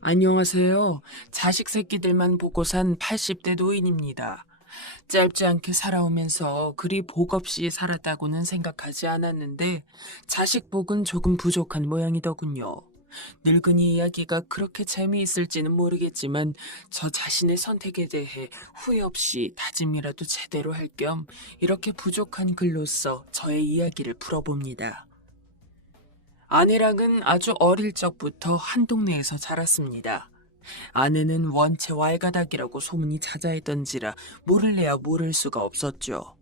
안녕하세요. 자식 새끼들만 보고 산 80대 노인입니다. 짧지 않게 살아오면서 그리 복 없이 살았다고는 생각하지 않았는데 자식 복은 조금 부족한 모양이더군요. 늙은이 이야기가 그렇게 재미있을지는 모르겠지만 저 자신의 선택에 대해 후회 없이 다짐이라도 제대로 할 겸 이렇게 부족한 글로써 저의 이야기를 풀어봅니다. 아내랑은 아주 어릴 적부터 한 동네에서 자랐습니다. 아내는 원체 왈가닥이라고 소문이 자자했던지라 모를래야 모를 수가 없었죠.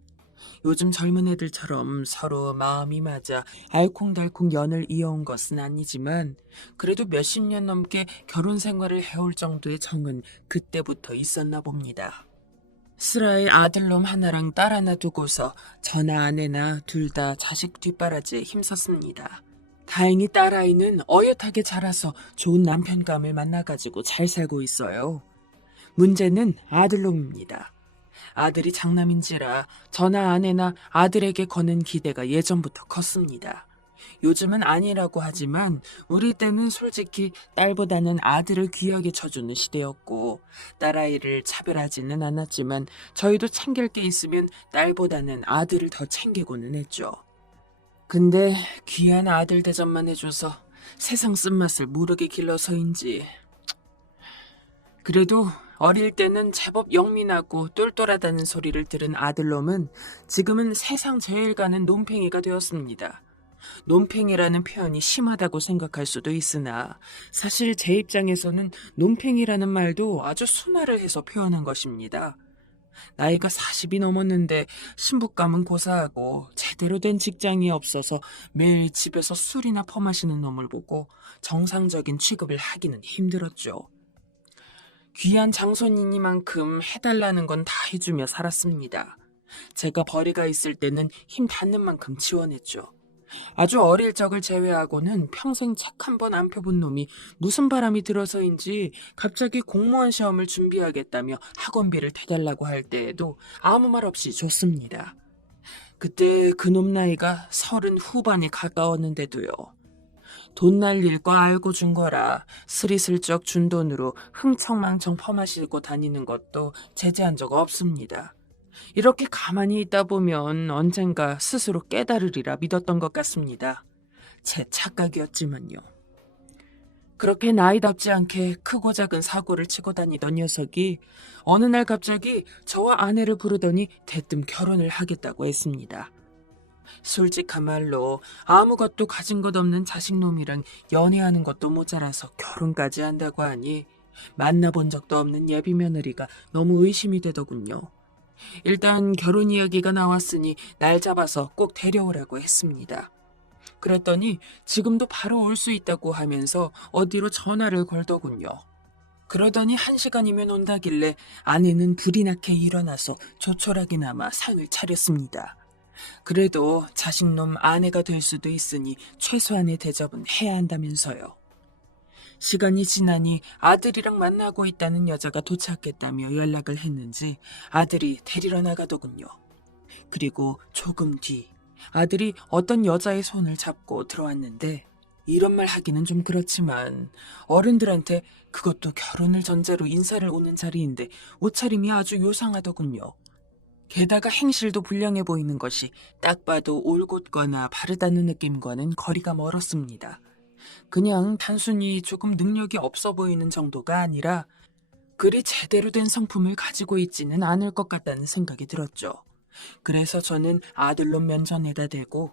요즘 젊은 애들처럼 서로 마음이 맞아 알콩달콩 연을 이어온 것은 아니지만 그래도 몇십 년 넘게 결혼 생활을 해올 정도의 정은 그때부터 있었나 봅니다. 슬아의 아들놈 하나랑 딸 하나 두고서 저나 아내나 둘 다 자식 뒷바라지에 힘썼습니다. 다행히 딸아이는 어엿하게 자라서 좋은 남편감을 만나가지고 잘 살고 있어요. 문제는 아들놈입니다. 아들이 장남인지라 저나 아내나 아들에게 거는 기대가 예전부터 컸습니다. 요즘은 아니라고 하지만 우리 때는 솔직히 딸보다는 아들을 귀하게 쳐주는 시대였고 딸아이를 차별하지는 않았지만 저희도 챙길 게 있으면 딸보다는 아들을 더 챙기고는 했죠. 근데 귀한 아들 대접만 해줘서 세상 쓴맛을 모르게 길러서인지 그래도 어릴 때는 제법 영민하고 똘똘하다는 소리를 들은 아들놈은 지금은 세상 제일 가는 논팽이가 되었습니다. 논팽이라는 표현이 심하다고 생각할 수도 있으나 사실 제 입장에서는 논팽이라는 말도 아주 순화를 해서 표현한 것입니다. 나이가 40이 넘었는데 신부감은 고사하고 제대로 된 직장이 없어서 매일 집에서 술이나 퍼마시는 놈을 보고 정상적인 취급을 하기는 힘들었죠. 귀한 장손이니만큼 해달라는 건 다 해주며 살았습니다. 제가 벌이가 있을 때는 힘 닿는 만큼 지원했죠. 아주 어릴 적을 제외하고는 평생 책 한 번 안 펴본 놈이 무슨 바람이 들어서인지 갑자기 공무원 시험을 준비하겠다며 학원비를 대달라고 할 때에도 아무 말 없이 줬습니다. 그때 그놈 나이가 30 후반에 가까웠는데도요. 돈 날 일과 알고 준 거라 스리슬쩍 준 돈으로 흥청망청 퍼마시고 다니는 것도 제재한 적 없습니다. 이렇게 가만히 있다 보면 언젠가 스스로 깨달으리라 믿었던 것 같습니다. 제 착각이었지만요. 그렇게 나이답지 않게 크고 작은 사고를 치고 다니던 녀석이 어느 날 갑자기 저와 아내를 부르더니 대뜸 결혼을 하겠다고 했습니다. 솔직한 말로 아무것도 가진 것 없는 자식놈이랑 연애하는 것도 모자라서 결혼까지 한다고 하니 만나본 적도 없는 예비 며느리가 너무 의심이 되더군요. 일단 결혼 이야기가 나왔으니 날 잡아서 꼭 데려오라고 했습니다. 그랬더니 지금도 바로 올 수 있다고 하면서 어디로 전화를 걸더군요. 그러더니 1시간이면 온다길래 아내는 불이 나게 일어나서 조촐하게나마 상을 차렸습니다. 그래도 자식놈 아내가 될 수도 있으니 최소한의 대접은 해야 한다면서요. 시간이 지나니 아들이랑 만나고 있다는 여자가 도착했다며 연락을 했는지 아들이 데리러 나가더군요. 그리고 조금 뒤 아들이 어떤 여자의 손을 잡고 들어왔는데 이런 말 하기는 좀 그렇지만 어른들한테 그것도 결혼을 전제로 인사를 오는 자리인데 옷차림이 아주 요상하더군요. 게다가 행실도 불량해 보이는 것이 딱 봐도 올곧거나 바르다는 느낌과는 거리가 멀었습니다. 그냥 단순히 조금 능력이 없어 보이는 정도가 아니라 그리 제대로 된 성품을 가지고 있지는 않을 것 같다는 생각이 들었죠. 그래서 저는 아들놈 면전에다 대고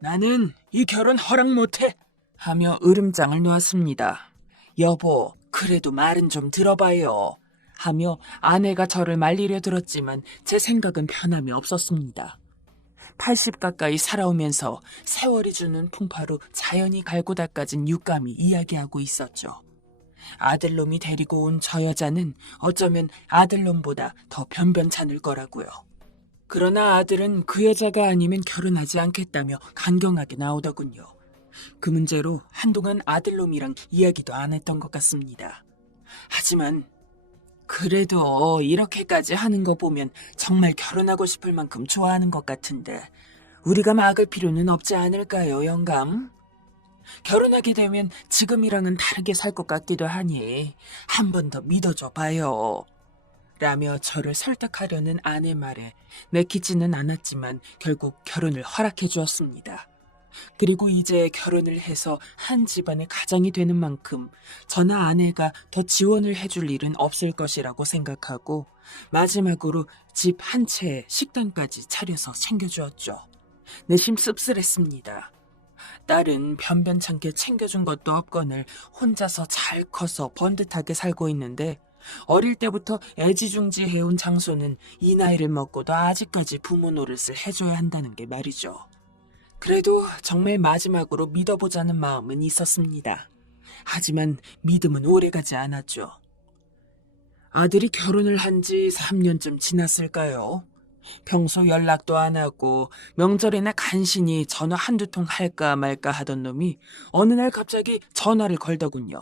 나는 이 결혼 허락 못해 하며 으름장을 놓았습니다. 여보, 그래도 말은 좀 들어봐요 하며 아내가 저를 말리려 들었지만 제 생각은 변함이 없었습니다. 80 가까이 살아오면서 세월이 주는 풍파로 자연이 갈고 닦아진 육감이 이야기하고 있었죠. 아들놈이 데리고 온 저 여자는 어쩌면 아들놈보다 더 변변찮을 거라고요. 그러나 아들은 그 여자가 아니면 결혼하지 않겠다며 간경하게 나오더군요. 그 문제로 한동안 아들놈이랑 이야기도 안 했던 것 같습니다. 하지만 그래도 이렇게까지 하는 거 보면 정말 결혼하고 싶을 만큼 좋아하는 것 같은데 우리가 막을 필요는 없지 않을까요, 영감? 결혼하게 되면 지금이랑은 다르게 살 것 같기도 하니 한 번 더 믿어줘 봐요. 라며 저를 설득하려는 아내 말에 내키지는 않았지만 결국 결혼을 허락해 주었습니다. 그리고 이제 결혼을 해서 한 집안의 가장이 되는 만큼 저나 아내가 더 지원을 해줄 일은 없을 것이라고 생각하고 마지막으로 집 한 채에 식당까지 차려서 챙겨주었죠. 내심 씁쓸했습니다. 딸은 변변찮게 챙겨준 것도 없거늘 혼자서 잘 커서 번듯하게 살고 있는데 어릴 때부터 애지중지해온 장소는 이 나이를 먹고도 아직까지 부모 노릇을 해줘야 한다는 게 말이죠. 그래도 정말 마지막으로 믿어보자는 마음은 있었습니다. 하지만 믿음은 오래가지 않았죠. 아들이 결혼을 한 지 3년쯤 지났을까요? 평소 연락도 안 하고 명절에나 간신히 전화 한두 통 할까 말까 하던 놈이 어느 날 갑자기 전화를 걸더군요.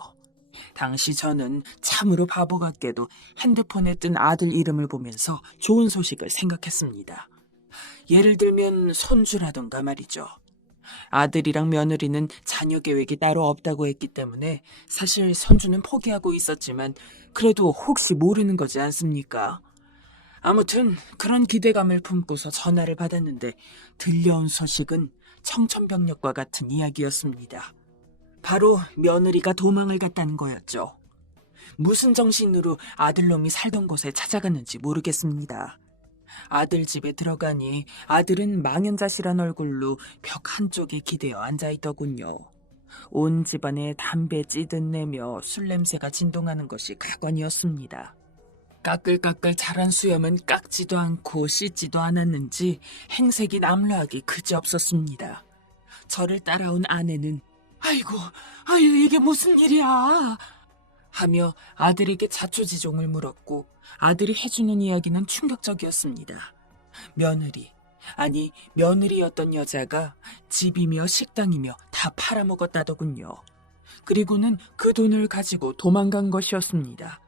당시 저는 참으로 바보 같게도 핸드폰에 뜬 아들 이름을 보면서 좋은 소식을 생각했습니다. 예를 들면 손주라던가 말이죠. 아들이랑 며느리는 자녀 계획이 따로 없다고 했기 때문에 사실 손주는 포기하고 있었지만 그래도 혹시 모르는 거지 않습니까? 아무튼 그런 기대감을 품고서 전화를 받았는데 들려온 소식은 청천벽력과 같은 이야기였습니다. 바로 며느리가 도망을 갔다는 거였죠. 무슨 정신으로 아들놈이 살던 곳에 찾아갔는지 모르겠습니다. 아들 집에 들어가니 아들은 망연자실한 얼굴로 벽 한쪽에 기대어 앉아있더군요. 온 집안에 담배 찌든내며 술 냄새가 진동하는 것이 가관이었습니다. 까끌까끌 자란 수염은 깎지도 않고 씻지도 않았는지 행색이 남루하기 그지없었습니다. 저를 따라온 아내는 아이고, 이게 무슨 일이야? 하며 아들에게 자초지종을 물었고 아들이 해주는 이야기는 충격적이었습니다. 며느리였던 여자가 집이며 식당이며 다 팔아먹었다더군요. 그리고는 그 돈을 가지고 도망간 것이었습니다.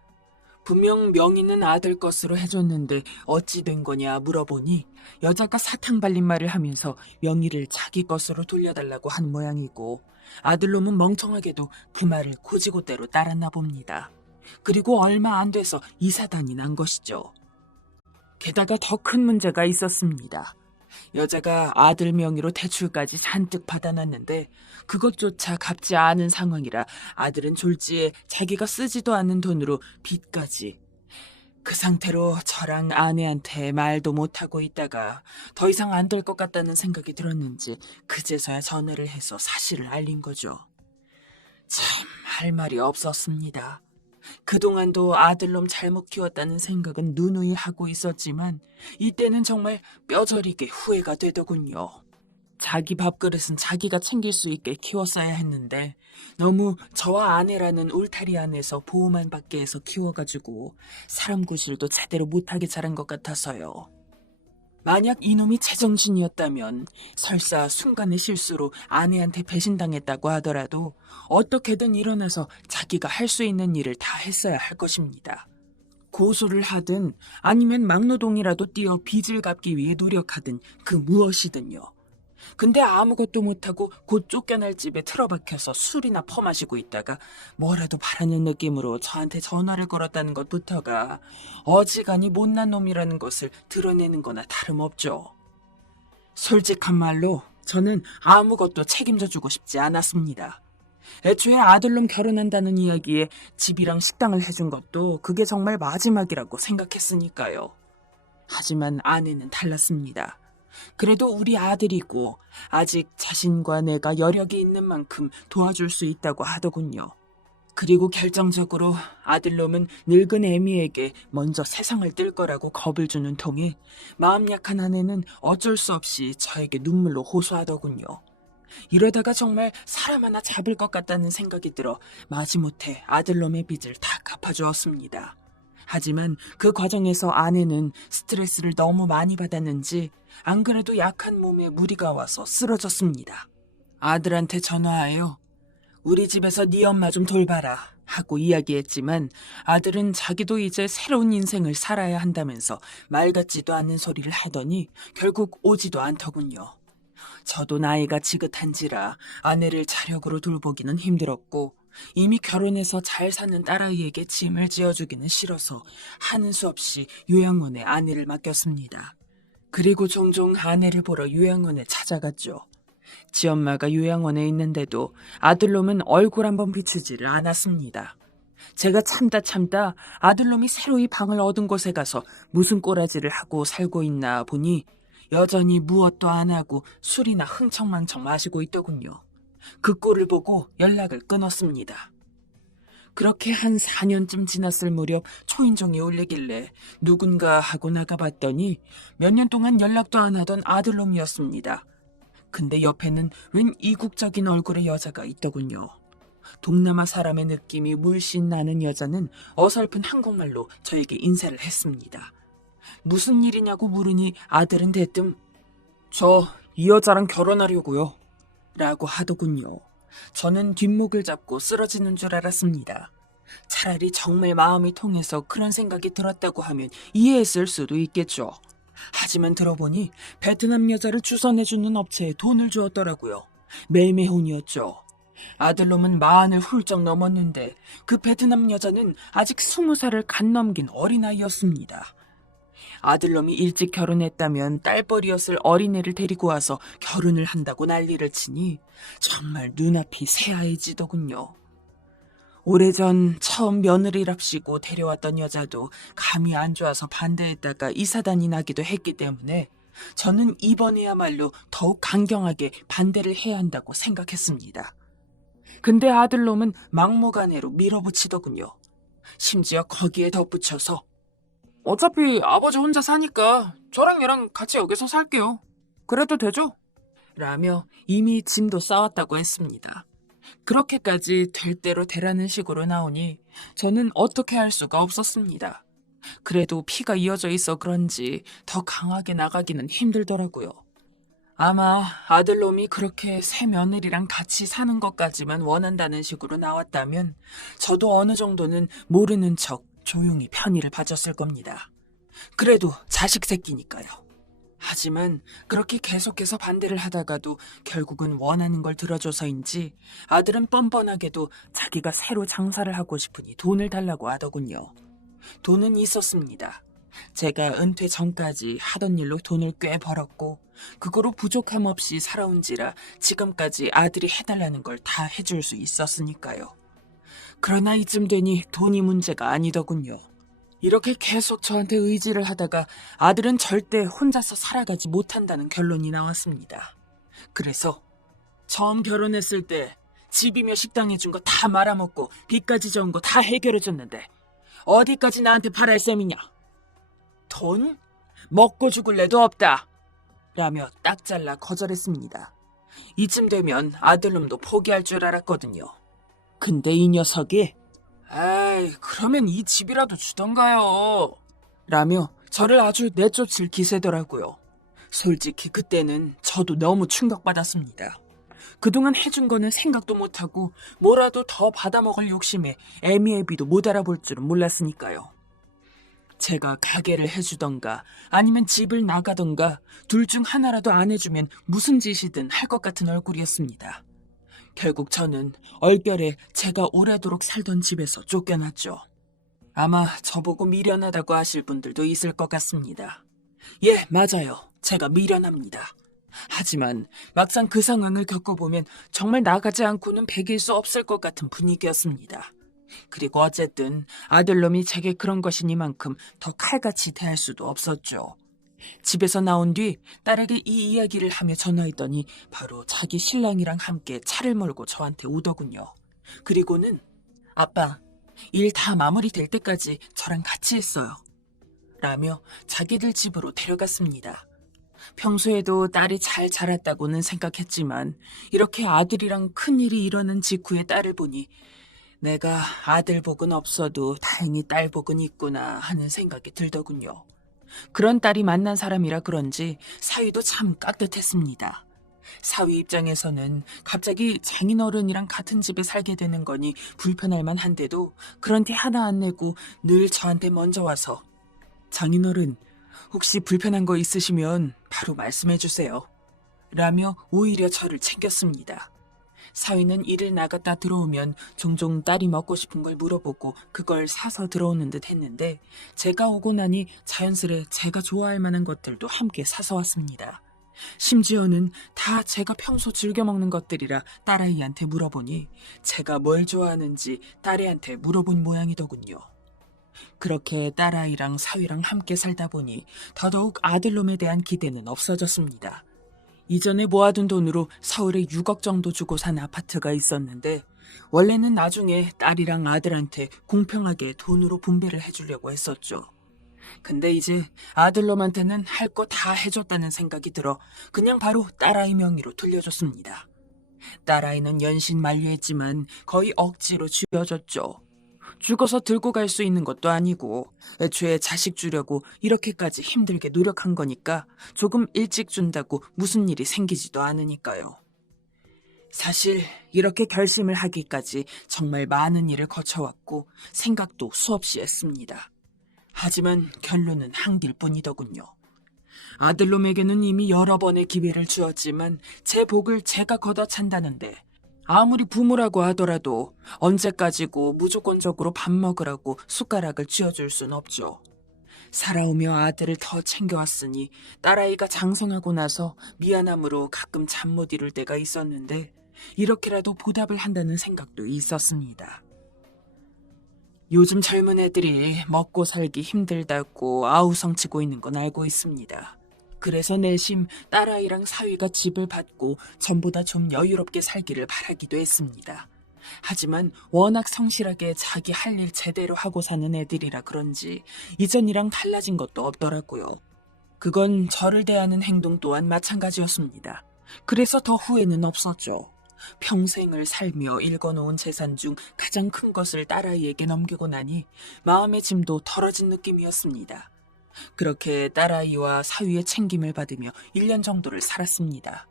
분명 명의는 아들 것으로 해줬는데 어찌 된 거냐 물어보니 여자가 사탕 발린 말을 하면서 명의를 자기 것으로 돌려달라고 한 모양이고 아들놈은 멍청하게도 그 말을 고지고대로 따랐나 봅니다. 그리고 얼마 안 돼서 이사단이 난 것이죠. 게다가 더 큰 문제가 있었습니다. 여자가 아들 명의로 대출까지 잔뜩 받아놨는데 그것조차 갚지 않은 상황이라 아들은 졸지에 자기가 쓰지도 않는 돈으로 빚까지. 그 상태로 저랑 아내한테 말도 못하고 있다가 더 이상 안 될 것 같다는 생각이 들었는지 그제서야 전화를 해서 사실을 알린 거죠. 참 할 말이 없었습니다. 그동안도 아들놈 잘못 키웠다는 생각은 누누이 하고 있었지만 이때는 정말 뼈저리게 후회가 되더군요. 자기 밥그릇은 자기가 챙길 수 있게 키웠어야 했는데 너무 저와 아내라는 울타리 안에서 보호만 받게 해서 키워가지고 사람 구실도 제대로 못하게 자란 것 같아서요. 만약 이놈이 제정신이었다면 설사 순간의 실수로 아내한테 배신당했다고 하더라도 어떻게든 일어나서 자기가 할 수 있는 일을 다 했어야 할 것입니다. 고소를 하든 아니면 막노동이라도 뛰어 빚을 갚기 위해 노력하든 그 무엇이든요. 근데 아무것도 못하고 곧 쫓겨날 집에 틀어박혀서 술이나 퍼마시고 있다가 뭐라도 바라는 느낌으로 저한테 전화를 걸었다는 것부터가 어지간히 못난 놈이라는 것을 드러내는 거나 다름없죠. 솔직한 말로 저는 아무것도 책임져주고 싶지 않았습니다. 애초에 아들놈 결혼한다는 이야기에 집이랑 식당을 해준 것도 그게 정말 마지막이라고 생각했으니까요. 하지만 아내는 달랐습니다. 그래도 우리 아들이고 아직 자신과 내가 여력이 있는 만큼 도와줄 수 있다고 하더군요. 그리고 결정적으로 아들놈은 늙은 애미에게 먼저 세상을 뜰 거라고 겁을 주는 통에 마음 약한 아내는 어쩔 수 없이 저에게 눈물로 호소하더군요. 이러다가 정말 사람 하나 잡을 것 같다는 생각이 들어 마지못해 아들놈의 빚을 다 갚아주었습니다. 하지만 그 과정에서 아내는 스트레스를 너무 많이 받았는지 안 그래도 약한 몸에 무리가 와서 쓰러졌습니다. 아들한테 전화하여 우리 집에서 네 엄마 좀 돌봐라 하고 이야기했지만 아들은 자기도 이제 새로운 인생을 살아야 한다면서 말 같지도 않은 소리를 하더니 결국 오지도 않더군요. 저도 나이가 지긋한지라 아내를 자력으로 돌보기는 힘들었고 이미 결혼해서 잘 사는 딸아이에게 짐을 지어주기는 싫어서 하는 수 없이 요양원에 아내를 맡겼습니다. 그리고 종종 아내를 보러 요양원에 찾아갔죠. 지엄마가 요양원에 있는데도 아들놈은 얼굴 한번 비추지를 않았습니다. 제가 참다 아들놈이 새로이 방을 얻은 곳에 가서 무슨 꼬라지를 하고 살고 있나 보니 여전히 무엇도 안 하고 술이나 흥청망청 마시고 있더군요. 그 꼴을 보고 연락을 끊었습니다. 그렇게 한 4년쯤 지났을 무렵 초인종이 울리길래 누군가 하고 나가봤더니 몇 년 동안 연락도 안 하던 아들놈이었습니다. 근데 옆에는 웬 이국적인 얼굴의 여자가 있더군요. 동남아 사람의 느낌이 물씬 나는 여자는 어설픈 한국말로 저에게 인사를 했습니다. 무슨 일이냐고 물으니 아들은 대뜸 "저 이 여자랑 결혼하려고요" 라고 하더군요. 저는 뒷목을 잡고 쓰러지는 줄 알았습니다. 차라리 정말 마음이 통해서 그런 생각이 들었다고 하면 이해했을 수도 있겠죠. 하지만 들어보니 베트남 여자를 주선해주는 업체에 돈을 주었더라고요. 매매혼이었죠. 아들놈은 40을 훌쩍 넘었는데 그 베트남 여자는 아직 20살을 갓 넘긴 어린아이였습니다. 아들놈이 일찍 결혼했다면 딸뻘이었을 어린애를 데리고 와서 결혼을 한다고 난리를 치니 정말 눈앞이 새하얘지더군요. 오래전 처음 며느리랍시고 데려왔던 여자도 감이 안 좋아서 반대했다가 이사단이 나기도 했기 때문에 저는 이번에야말로 더욱 강경하게 반대를 해야 한다고 생각했습니다. 근데 아들놈은 막무가내로 밀어붙이더군요. 심지어 거기에 덧붙여서 "어차피 아버지 혼자 사니까 저랑 얘랑 같이 여기서 살게요. 그래도 되죠?" 라며 이미 짐도 싸왔다고 했습니다. 그렇게까지 될 대로 되라는 식으로 나오니 저는 어떻게 할 수가 없었습니다. 그래도 피가 이어져 있어 그런지 더 강하게 나가기는 힘들더라고요. 아마 아들놈이 그렇게 새 며느리랑 같이 사는 것까지만 원한다는 식으로 나왔다면 저도 어느 정도는 모르는 척 조용히 편의를 봐줬을 겁니다. 그래도 자식 새끼니까요. 하지만 그렇게 계속해서 반대를 하다가도 결국은 원하는 걸 들어줘서인지 아들은 뻔뻔하게도 자기가 새로 장사를 하고 싶으니 돈을 달라고 하더군요. 돈은 있었습니다. 제가 은퇴 전까지 하던 일로 돈을 꽤 벌었고 그거로 부족함 없이 살아온지라 지금까지 아들이 해달라는 걸 다 해줄 수 있었으니까요. 그러나 이쯤 되니 돈이 문제가 아니더군요. 이렇게 계속 저한테 의지를 하다가 아들은 절대 혼자서 살아가지 못한다는 결론이 나왔습니다. 그래서 처음 결혼했을 때 집이며 식당 해준 거 다 말아먹고 빚까지 져온 거 다 해결해줬는데 어디까지 나한테 바랄 셈이냐? 돈? 먹고 죽을 애도 없다. 라며 딱 잘라 거절했습니다. 이쯤 되면 아들놈도 포기할 줄 알았거든요. 근데 이 녀석이 "에이, 그러면 이 집이라도 주던가요" 라며 저를 아주 내쫓을 기세더라고요. 솔직히 그때는 저도 너무 충격받았습니다. 그동안 해준 거는 생각도 못하고 뭐라도 더 받아먹을 욕심에 애미애비도 못 알아볼 줄은 몰랐으니까요. 제가 가게를 해주던가 아니면 집을 나가던가 둘 중 하나라도 안 해주면 무슨 짓이든 할 것 같은 얼굴이었습니다. 결국 저는 얼결에 제가 오래도록 살던 집에서 쫓겨났죠. 아마 저보고 미련하다고 하실 분들도 있을 것 같습니다. 예, 맞아요. 제가 미련합니다. 하지만 막상 그 상황을 겪어보면 정말 나가지 않고는 배길 수 없을 것 같은 분위기였습니다. 그리고 어쨌든 아들놈이 제게 그런 것이니만큼 더 칼같이 대할 수도 없었죠. 집에서 나온 뒤 딸에게 이 이야기를 하며 전화했더니 바로 자기 신랑이랑 함께 차를 몰고 저한테 오더군요. 그리고는 "아빠, 일 다 마무리될 때까지 저랑 같이 했어요" 라며 자기들 집으로 데려갔습니다. 평소에도 딸이 잘 자랐다고는 생각했지만 이렇게 아들이랑 큰일이 일어난 직후에 딸을 보니 내가 아들 복은 없어도 다행히 딸 복은 있구나 하는 생각이 들더군요. 그런 딸이 만난 사람이라 그런지 사위도 참 깍듯했습니다. 사위 입장에서는 갑자기 장인어른이랑 같은 집에 살게 되는 거니 불편할 만한데도 그런 티 하나 안 내고 늘 저한테 먼저 와서 "장인어른, 혹시 불편한 거 있으시면 바로 말씀해 주세요" 라며 오히려 저를 챙겼습니다. 사위는 일을 나갔다 들어오면 종종 딸이 먹고 싶은 걸 물어보고 그걸 사서 들어오는 듯 했는데 제가 오고 나니 자연스레 제가 좋아할 만한 것들도 함께 사서 왔습니다. 심지어는 다 제가 평소 즐겨 먹는 것들이라 딸아이한테 물어보니 제가 뭘 좋아하는지 딸애한테 물어본 모양이더군요. 그렇게 딸아이랑 사위랑 함께 살다 보니 더더욱 아들놈에 대한 기대는 없어졌습니다. 이전에 모아둔 돈으로 서울에 6억 정도 주고 산 아파트가 있었는데 원래는 나중에 딸이랑 아들한테 공평하게 돈으로 분배를 해주려고 했었죠. 근데 이제 아들놈한테는 할 거 다 해줬다는 생각이 들어 그냥 바로 딸아이 명의로 돌려줬습니다. 딸아이는 연신 만류했지만 거의 억지로 쥐어줬죠. 죽어서 들고 갈 수 있는 것도 아니고 애초에 자식 주려고 이렇게까지 힘들게 노력한 거니까 조금 일찍 준다고 무슨 일이 생기지도 않으니까요. 사실 이렇게 결심을 하기까지 정말 많은 일을 거쳐왔고 생각도 수없이 했습니다. 하지만 결론은 한 길뿐이더군요. 아들놈에게는 이미 여러 번의 기회를 주었지만 제 복을 제가 걷어찬다는데 아무리 부모라고 하더라도 언제까지고 무조건적으로 밥 먹으라고 숟가락을 쥐어줄 순 없죠. 살아오며 아들을 더 챙겨왔으니 딸아이가 장성하고 나서 미안함으로 가끔 잠 못 이룰 때가 있었는데 이렇게라도 보답을 한다는 생각도 있었습니다. 요즘 젊은 애들이 먹고 살기 힘들다고 아우성치고 있는 건 알고 있습니다. 그래서 내심 딸아이랑 사위가 집을 받고 전보다 좀 여유롭게 살기를 바라기도 했습니다. 하지만 워낙 성실하게 자기 할 일 제대로 하고 사는 애들이라 그런지 이전이랑 달라진 것도 없더라고요. 그건 저를 대하는 행동 또한 마찬가지였습니다. 그래서 더 후회는 없었죠. 평생을 살며 읽어놓은 재산 중 가장 큰 것을 딸아이에게 넘기고 나니 마음의 짐도 덜어진 느낌이었습니다. 그렇게 딸아이와 사위의 챙김을 받으며 1년 정도를 살았습니다.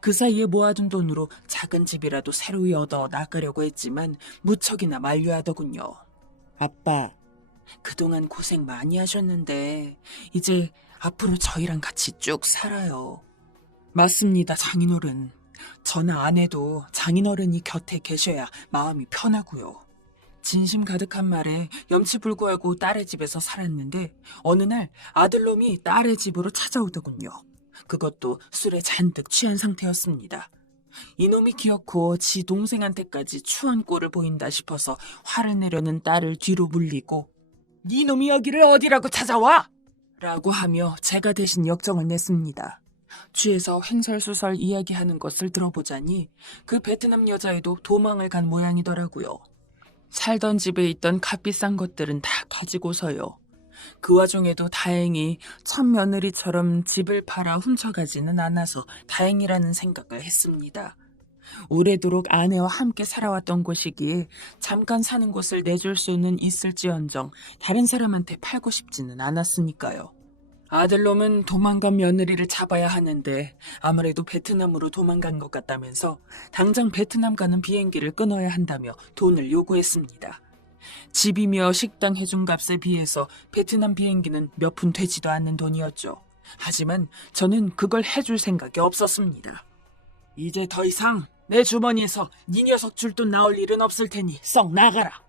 그 사이에 모아둔 돈으로 작은 집이라도 새로이 얻어 나가려고 했지만 무척이나 만류하더군요. 아빠, 그동안 고생 많이 하셨는데 이제 앞으로 저희랑 같이 쭉 살아요. 맞습니다, 장인어른. 저나 아내도 장인어른이 곁에 계셔야 마음이 편하고요. 진심 가득한 말에 염치불구하고 딸의 집에서 살았는데 어느 날 아들놈이 딸의 집으로 찾아오더군요. 그것도 술에 잔뜩 취한 상태였습니다. 이놈이 기어코 지 동생한테까지 추한 꼴을 보인다 싶어서 화를 내려는 딸을 뒤로 물리고 "니놈이 여기를 어디라고 찾아와?" 라고 하며 제가 대신 역정을 냈습니다. 취해서 횡설수설 이야기하는 것을 들어보자니 그 베트남 여자애도 도망을 간 모양이더라고요. 살던 집에 있던 값비싼 것들은 다 가지고서요. 그 와중에도 다행히 첫 며느리처럼 집을 팔아 훔쳐가지는 않아서 다행이라는 생각을 했습니다. 오래도록 아내와 함께 살아왔던 곳이기에 잠깐 사는 곳을 내줄 수는 있을지언정 다른 사람한테 팔고 싶지는 않았으니까요. 아들놈은 도망간 며느리를 잡아야 하는데 아무래도 베트남으로 도망간 것 같다면서 당장 베트남 가는 비행기를 끊어야 한다며 돈을 요구했습니다. 집이며 식당 해준 값에 비해서 베트남 비행기는 몇 푼 되지도 않는 돈이었죠. 하지만 저는 그걸 해줄 생각이 없었습니다. 이제 더 이상 내 주머니에서 네 녀석 줄 돈 나올 일은 없을 테니 썩 나가라.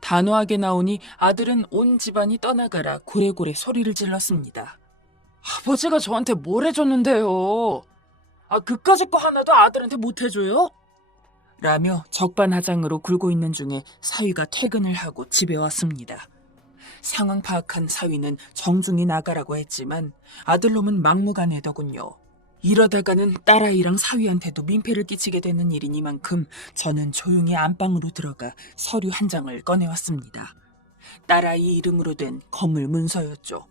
단호하게 나오니 아들은 온 집안이 떠나가라 고래고래 소리를 질렀습니다. 아버지가 저한테 뭘 해줬는데요? 그까짓 거 하나도 아들한테 못 해줘요? 라며 적반하장으로 굴고 있는 중에 사위가 퇴근을 하고 집에 왔습니다. 상황 파악한 사위는 정중히 나가라고 했지만 아들놈은 막무가내더군요. 이러다가는 딸아이랑 사위한테도 민폐를 끼치게 되는 일이니만큼 저는 조용히 안방으로 들어가 서류 한 장을 꺼내왔습니다. 딸아이 이름으로 된 건물 문서였죠.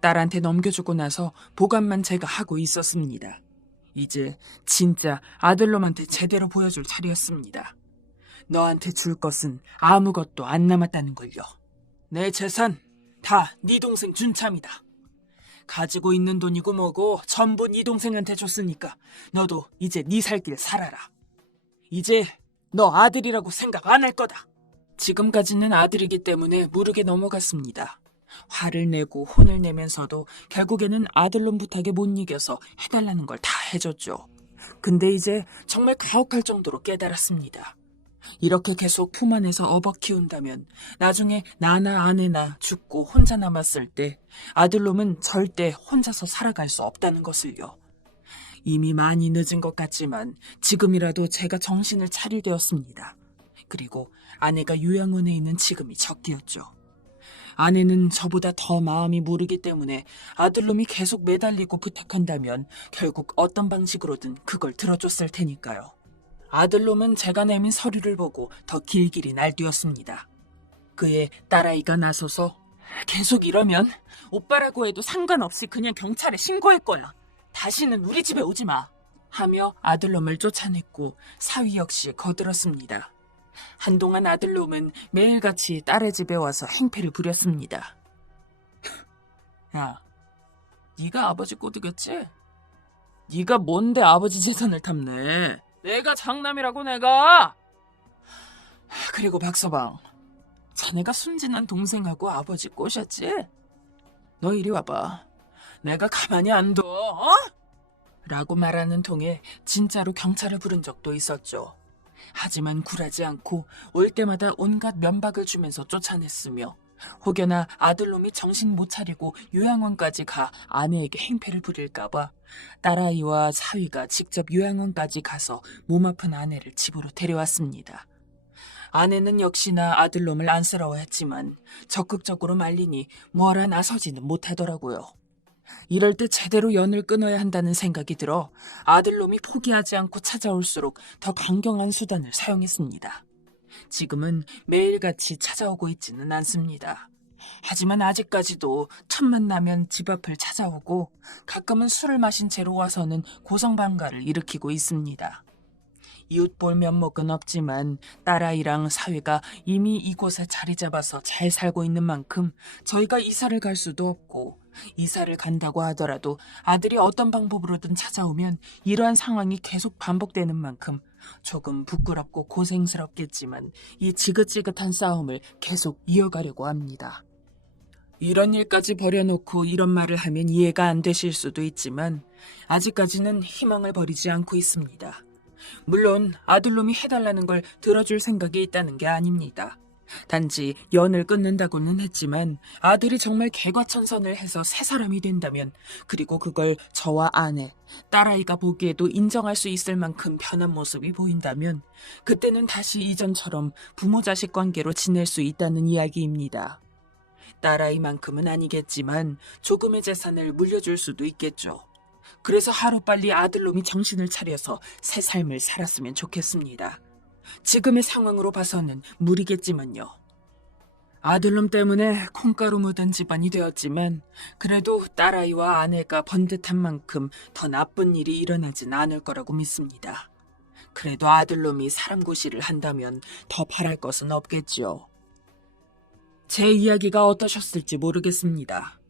딸한테 넘겨주고 나서 보관만 제가 하고 있었습니다. 이제 진짜 아들놈한테 제대로 보여줄 차례였습니다. 너한테 줄 것은 아무것도 안 남았다는 걸요. 내 재산 다 네 동생 준참이다. 가지고 있는 돈이고 뭐고 전부 네 동생한테 줬으니까 너도 이제 네 살 길 살아라. 이제 너 아들이라고 생각 안 할 거다. 지금까지는 아들이기 때문에 모르게 넘어갔습니다. 화를 내고 혼을 내면서도 결국에는 아들놈 부탁에 못 이겨서 해달라는 걸 다 해줬죠. 근데 이제 정말 가혹할 정도로 깨달았습니다. 이렇게 계속 품 안에서 업어 키운다면 나중에 나나 아내나 죽고 혼자 남았을 때 아들놈은 절대 혼자서 살아갈 수 없다는 것을요. 이미 많이 늦은 것 같지만 지금이라도 제가 정신을 차릴 때였습니다. 그리고 아내가 요양원에 있는 지금이 적기였죠. 아내는 저보다 더 마음이 무르기 때문에 아들놈이 계속 매달리고 부탁한다면 결국 어떤 방식으로든 그걸 들어줬을 테니까요. 아들놈은 제가 내민 서류를 보고 더 길길이 날뛰었습니다. 그의 딸아이가 나서서 계속 이러면 오빠라고 해도 상관없이 그냥 경찰에 신고할 거야. 다시는 우리 집에 오지 마. 하며 아들놈을 쫓아냈고 사위 역시 거들었습니다. 한동안 아들놈은 매일같이 딸의 집에 와서 행패를 부렸습니다. 야, 네가 아버지 꼬드겼지? 네가 뭔데 아버지 재산을 탐내? 내가 장남이라고 내가! 그리고 박서방, 자네가 순진한 동생하고 아버지 꼬셨지? 너 이리 와봐. 내가 가만히 안 둬, 어? 라고 말하는 통에 진짜로 경찰을 부른 적도 있었죠. 하지만 굴하지 않고 올 때마다 온갖 면박을 주면서 쫓아냈으며 혹여나 아들놈이 정신 못 차리고 요양원까지 가 아내에게 행패를 부릴까봐 딸아이와 사위가 직접 요양원까지 가서 몸 아픈 아내를 집으로 데려왔습니다. 아내는 역시나 아들놈을 안쓰러워했지만 적극적으로 말리니 뭐라 나서지는 못하더라고요. 이럴 때 제대로 연을 끊어야 한다는 생각이 들어 아들놈이 포기하지 않고 찾아올수록 더 강경한 수단을 사용했습니다. 지금은 매일같이 찾아오고 있지는 않습니다. 하지만 아직까지도 틈만 나면 집 앞을 찾아오고 가끔은 술을 마신 채로 와서는 고성방가를 일으키고 있습니다. 이웃볼 면목은 없지만 딸아이랑 사위가 이미 이곳에 자리 잡아서 잘 살고 있는 만큼 저희가 이사를 갈 수도 없고 이사를 간다고 하더라도 아들이 어떤 방법으로든 찾아오면 이러한 상황이 계속 반복되는 만큼 조금 부끄럽고 고생스럽겠지만 이 지긋지긋한 싸움을 계속 이어가려고 합니다. 이런 일까지 버려놓고 이런 말을 하면 이해가 안 되실 수도 있지만 아직까지는 희망을 버리지 않고 있습니다. 물론 아들놈이 해달라는 걸 들어줄 생각이 있다는 게 아닙니다. 단지 연을 끊는다고는 했지만 아들이 정말 개과천선을 해서 새 사람이 된다면 그리고 그걸 저와 아내, 딸아이가 보기에도 인정할 수 있을 만큼 변한 모습이 보인다면 그때는 다시 이전처럼 부모-자식 관계로 지낼 수 있다는 이야기입니다. 딸아이만큼은 아니겠지만 조금의 재산을 물려줄 수도 있겠죠. 그래서 하루빨리 아들놈이 정신을 차려서 새 삶을 살았으면 좋겠습니다. 지금의 상황으로 봐서는 무리겠지만요. 아들놈 때문에 콩가루 묻은 집안이 되었지만 그래도 딸아이와 아내가 번듯한 만큼 더 나쁜 일이 일어나진 않을 거라고 믿습니다. 그래도 아들놈이 사람고시를 한다면 더 바랄 것은 없겠죠. 제 이야기가 어떠셨을지 모르겠습니다.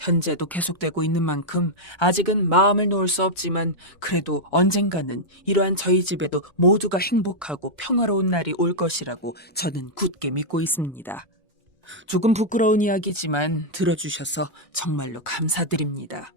현재도 계속되고 있는 만큼 아직은 마음을 놓을 수 없지만 그래도 언젠가는 이러한 저희 집에도 모두가 행복하고 평화로운 날이 올 것이라고 저는 굳게 믿고 있습니다. 조금 부끄러운 이야기지만 들어주셔서 정말로 감사드립니다.